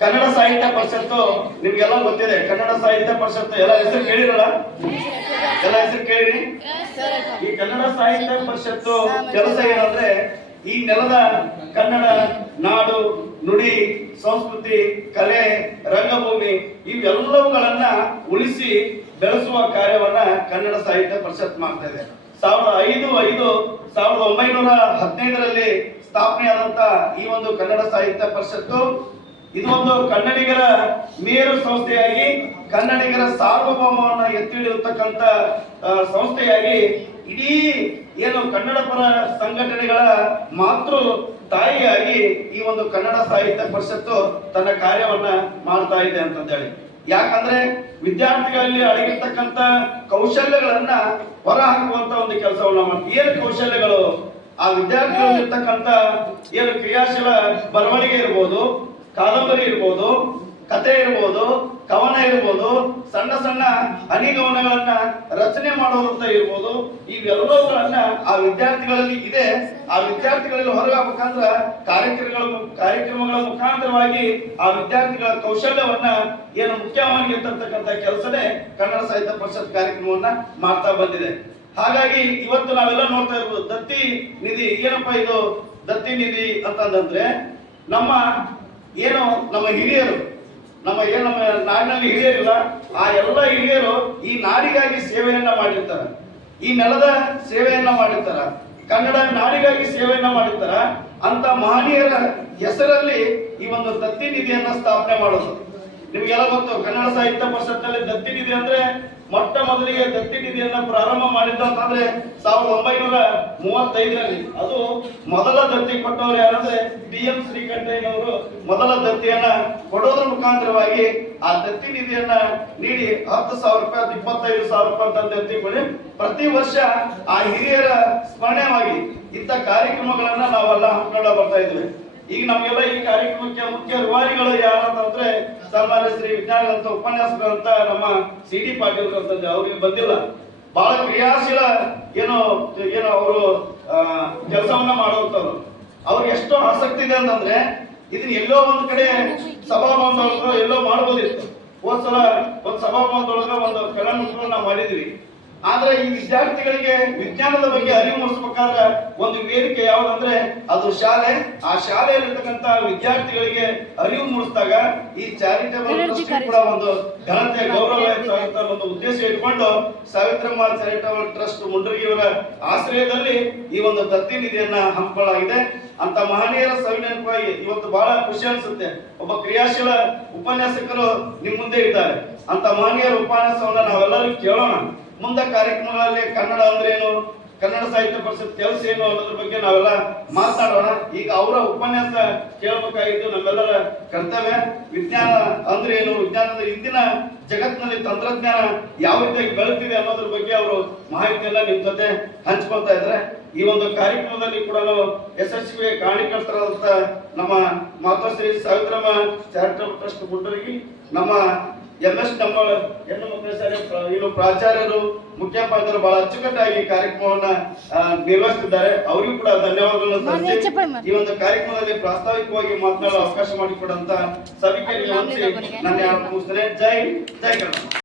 ಕನ್ನಡ ಸಾಹಿತ್ಯ ಪರಿಷತ್ತು ನಿಮ್ಗೆಲ್ಲ ಗೊತ್ತಿದೆ. ಕನ್ನಡ ಸಾಹಿತ್ಯ ಪರಿಷತ್ತು ಎಲ್ಲ ಹೆಸರು ಕೇಳಿರಲ್ಲ? ಎಲ್ಲ ಹೆಸರು ಕೇಳಿರಿ. ಈ ಕನ್ನಡ ಸಾಹಿತ್ಯ ಪರಿಷತ್ತು ಕೆಲಸ ಏನಂದ್ರೆ ಈ ನೆಲದ ಕನ್ನಡ ನಾಡು ನುಡಿ ಸಂಸ್ಕೃತಿ ಕಲೆ ರಂಗಭೂಮಿ ಇವೆಲ್ಲವುಗಳನ್ನ ಉಳಿಸಿ ಬೆಳೆಸುವ ಕಾರ್ಯವನ್ನ ಕನ್ನಡ ಸಾಹಿತ್ಯ ಪರಿಷತ್ ಮಾಡ್ತಾ ಇದೆ. 1915ರಲ್ಲಿ ಸ್ಥಾಪನೆಯಾದಂತ ಈ ಒಂದು ಕನ್ನಡ ಸಾಹಿತ್ಯ ಪರಿಷತ್ತು ಇದು ಒಂದು ಕನ್ನಡಿಗರ ಮೇರು ಸಂಸ್ಥೆಯಾಗಿ ಕನ್ನಡಿಗರ ಸಾರ್ವಭೌಮವನ್ನ ಎತ್ತಿ ಹಿಡಿಯತಕ್ಕಂತ ಸಂಸ್ಥೆಯಾಗಿ ಇಡೀ ಏನು ಕನ್ನಡ ಪರ ಸಂಘಟನೆಗಳ ಮಾತೃ ತಾಯಿಯಾಗಿ ಈ ಒಂದು ಕನ್ನಡ ಸಾಹಿತ್ಯ ಪರಿಷತ್ತು ತನ್ನ ಕಾರ್ಯವನ್ನ ಮಾಡ್ತಾ ಇದೆ ಅಂತಂದೇಳಿ. ಯಾಕಂದ್ರೆ ವಿದ್ಯಾರ್ಥಿಗಳಲ್ಲಿ ಅಡಗಿರ್ತಕ್ಕಂಥ ಕೌಶಲ್ಯಗಳನ್ನ ಹೊರ ಹಾಕುವಂತ ಒಂದು ಕೆಲಸವನ್ನ ಮಾಡ್ತೀವಿ. ಏನು ಕೌಶಲ್ಯಗಳು? ಆ ವಿದ್ಯಾರ್ಥಿಗಳಿರ್ತಕ್ಕಂಥ ಏನು ಕ್ರಿಯಾಶೀಲ ಬರವಣಿಗೆ ಇರ್ಬೋದು, ಕಾದಂಬರಿ ಇರ್ಬೋದು, ಕತೆ ಇರ್ಬೋದು, ಕವನ ಇರ್ಬೋದು, ಸಣ್ಣ ಸಣ್ಣ ಹನಿಗವನಗಳನ್ನ ರಚನೆ ಮಾಡೋದಂತ ಇರ್ಬೋದು, ಇವೆಲ್ಲವುಗಳನ್ನ ಆ ವಿದ್ಯಾರ್ಥಿಗಳಲ್ಲಿ ಇದೆ. ಆ ವಿದ್ಯಾರ್ಥಿಗಳಲ್ಲಿ ಹೊರಗಾಗಬೇಕಂದ್ರ ಕಾರ್ಯಕ್ರಮಗಳ ಮುಖಾಂತರವಾಗಿ ಆ ವಿದ್ಯಾರ್ಥಿಗಳ ಕೌಶಲ್ಯವನ್ನ ಏನು ಮುಖ್ಯವಾಗಿ ತರ್ತಕ್ಕಂಥ ಕೆಲಸನೇ ಕನ್ನಡ ಸಾಹಿತ್ಯ ಪರಿಷತ್ ಕಾರ್ಯಕ್ರಮವನ್ನ ಮಾಡ್ತಾ ಬಂದಿದೆ. ಹಾಗಾಗಿ ಇವತ್ತು ನಾವೆಲ್ಲ ನೋಡ್ತಾ ಇರ್ಬೋದು ದತ್ತಿ ನಿಧಿ. ಏನಪ್ಪಾ ಇದು ದತ್ತಿ ನಿಧಿ ಅಂತಂದ್ರೆ ನಮ್ಮ ಹಿರಿಯರು ನಮ್ಮ ನಾಡಿನಲ್ಲಿ ಹಿರಿಯರಿಲ್ಲ, ಆ ಎಲ್ಲ ಹಿರಿಯರು ಈ ನಾಡಿಗಾಗಿ ಸೇವೆಯನ್ನ ಮಾಡಿರ್ತಾರ, ಈ ನೆಲದ ಸೇವೆಯನ್ನ ಮಾಡಿರ್ತಾರ, ಕನ್ನಡ ನಾಡಿಗಾಗಿ ಸೇವೆಯನ್ನ ಮಾಡಿರ್ತಾರ. ಅಂತ ಮಹನೀಯರ ಹೆಸರಲ್ಲಿ ಈ ಒಂದು ದತ್ತಿ ನಿಧಿಯನ್ನ ಸ್ಥಾಪನೆ ಮಾಡೋದು ನಿಮ್ಗೆಲ್ಲ ಗೊತ್ತು. ಕನ್ನಡ ಸಾಹಿತ್ಯ ಪರಿಷತ್ನಲ್ಲಿ ದತ್ತಿ ನಿಧಿ ಅಂದ್ರೆ ಮೊಟ್ಟ ಮೊದಲಿಗೆ ದತ್ತಿ ನಿಧಿಯನ್ನ ಪ್ರಾರಂಭ ಮಾಡಿದ್ದು ಅಂತಂದ್ರೆ 1935ರಲ್ಲಿ. ಅದು ಮೊದಲ ದತ್ತಿ ಕೊಟ್ಟವರು ಯಾರಂದ್ರೆ BM ಶ್ರೀಕಂಠಯ್ಯನವರು ಮೊದಲ ದತ್ತಿಯನ್ನ ಕೊಡೋದ್ರ ಮುಖಾಂತರವಾಗಿ ಆ ದತ್ತಿ ನಿಧಿಯನ್ನ ನೀಡಿ 10,000 ರೂಪಾಯಿ 25,000 ರೂಪಾಯಿ ಅಂತ ದತ್ತಿ ಕೊಡಿ ಪ್ರತಿ ವರ್ಷ ಆ ಹಿರಿಯರ ಸ್ಮರಣೆಯಾಗಿ ಇಂಥ ಕಾರ್ಯಕ್ರಮಗಳನ್ನ ನಾವೆಲ್ಲ ಹಮ್ಮಿಕೊಳ್ಳ ಬರ್ತಾ ಇದ್ವಿ. ಈಗ ನಮ್ಗೆಲ್ಲ ಈ ಕಾರ್ಯಕ್ರಮಕ್ಕೆ ಮುಖ್ಯ ರೂವಾರಿಗಳು ಯಾರಂತಂದ್ರೆ ಸನ್ಮಾನ್ಯ ಶ್ರೀ ವಿಜ್ಞಾನದಂತ ಉಪನ್ಯಾಸಕರಂತ ನಮ್ಮ CD ಪಾಟೀಲ್ ಅಂತಂದ್ರೆ ಅವ್ರಿಗೆ ಬಂದಿಲ್ಲ. ಬಹಳ ಕ್ರಿಯಾಶೀಲ ಏನು ಅವರು ಕೆಲಸವನ್ನ ಮಾಡುವಂತವ್ರು. ಅವ್ರಿಗೆ ಎಷ್ಟೋ ಆಸಕ್ತಿ ಇದೆ ಅಂತಂದ್ರೆ ಇದನ್ನ ಎಲ್ಲೋ ಒಂದ್ ಕಡೆ ಸಭಾಭವನದೊಳಗ ಎಲ್ಲೋ ಮಾಡ್ಬೋದಿತ್ತು. ಹೋದ್ಸಲ ಒಂದು ಸಭಾಭವನದೊಳಗ ಒಂದು ಕಲಾನುಷ್ಠಾನ ನಾವು ಮಾಡಿದ್ವಿ. ಆದ್ರೆ ಈ ವಿದ್ಯಾರ್ಥಿಗಳಿಗೆ ವಿಜ್ಞಾನದ ಬಗ್ಗೆ ಅರಿವು ಮೂಡಿಸಬೇಕಾದ್ರೆ ಒಂದು ವೇದಿಕೆ ಯಾವ್ದಂದ್ರೆ ಅದು ಶಾಲೆ. ಆ ಶಾಲೆಯಲ್ಲಿರ್ತಕ್ಕಂಥ ವಿದ್ಯಾರ್ಥಿಗಳಿಗೆ ಅರಿವು ಮೂಡಿಸಿದಾಗ ಈ ಚಾರಿಟಬಲ್ ಟ್ರಸ್ಟ್ ಕೂಡ ಒಂದು ಘನತೆ ಗೌರವ ಹೆಚ್ಚಾಗುತ್ತ ಒಂದು ಉದ್ದೇಶ ಇಟ್ಕೊಂಡು ಸಾವಿತ್ರಮ್ಮ ಚಾರಿಟಬಲ್ ಟ್ರಸ್ಟ್ ಮುಂಡ್ರಿಗಿಯವರ ಆಶ್ರಯದಲ್ಲಿ ಈ ಒಂದು ದತ್ತಿ ನಿಧಿಯನ್ನ ಹಮ್ಮಿಕೊಳ್ಳಲಾಗಿದೆ. ಅಂತ ಮಹನೀಯರ ಸವಿನೆನಪಾಗಿ ಇವತ್ತು ಬಹಳ ಖುಷಿ ಅನ್ಸುತ್ತೆ. ಒಬ್ಬ ಕ್ರಿಯಾಶೀಲ ಉಪನ್ಯಾಸಕರು ನಿಮ್ ಮುಂದೆ ಇದ್ದಾರೆ. ಅಂತ ಮಹನೀಯರ ಉಪನ್ಯಾಸವನ್ನ ನಾವೆಲ್ಲರೂ ಕೇಳೋಣ. ಮುಂದೆ ಕಾರ್ಯಕ್ರಮಗಳಲ್ಲಿ ಕನ್ನಡ ಅಂದ್ರೆ ಏನು, ಕನ್ನಡ ಸಾಹಿತ್ಯ ಪರಿಷತ್ ಕೆಲಸ ಏನು ಅನ್ನೋದ್ರ ಬಗ್ಗೆ ನಾವೆಲ್ಲ ಮಾತನಾಡೋಣ. ಈಗ ಅವರ ಉಪನ್ಯಾಸ ಕೇಳಬೇಕಾಗಿದ್ದು ನಮ್ಮೆಲ್ಲರ ಕರ್ತವ್ಯ. ವಿಜ್ಞಾನ ಅಂದ್ರೆ ಏನು, ವಿಜ್ಞಾನದ ಇಂದಿನ ಜಗತ್ತಿನಲ್ಲಿ ತಂತ್ರಜ್ಞಾನ ಯಾವ ರೀತಿಯಾಗಿ ಬೆಳೆದಿದೆ ಅನ್ನೋದ್ರ ಬಗ್ಗೆ ಅವರು ಮಾಹಿತಿಯನ್ನ ನಿಮ್ ಜೊತೆ ಹಂಚ್ಕೊಳ್ತಾ ಇದ್ದಾರೆ. ಈ ಒಂದು ಕಾರ್ಯಕ್ರಮದಲ್ಲಿ ಕೂಡ ನಾವು ಯಶಸ್ವಿ ಕಾರಣೀಕರ್ತರಾದಂತ ನಮ್ಮ ಮಾತಾಶ್ರೀ ಸಾವಿತ್ರಮ್ಮ ಚಾರಿಟಬಲ್ ಟ್ರಸ್ಟ್ ಗುಂಡರಿಗೆ, ನಮ್ಮ MS ನಮ್ಮಳ ಹೆಣ್ಣು ಮಕ್ಕಳ ಶಾಲೆ ಪ್ರಾಚಾರ್ಯರು ಮುಖ್ಯೋಪಾಧ್ಯಾಯರು ಬಹಳ ಅಚ್ಚುಕಟ್ಟಾಗಿ ಕಾರ್ಯಕ್ರಮವನ್ನ ನಿರ್ವಹಿಸುತ್ತಿದ್ದಾರೆ. ಅವರಿಗೂ ಕೂಡ ಧನ್ಯವಾದಗಳನ್ನು ಸಲ್ಲಿಸಿ ಈ ಒಂದು ಕಾರ್ಯಕ್ರಮದಲ್ಲಿ ಪ್ರಾಸ್ತಾವಿಕವಾಗಿ ಮಾತನಾಡಲು ಅವಕಾಶ ಮಾಡಿಕೊಡಂತ ಸಭಿಕರಿಗೆ ನಾನು ಮುಗಿಸ್ತೇನೆ. ಜೈ ಕನ್ನಡ.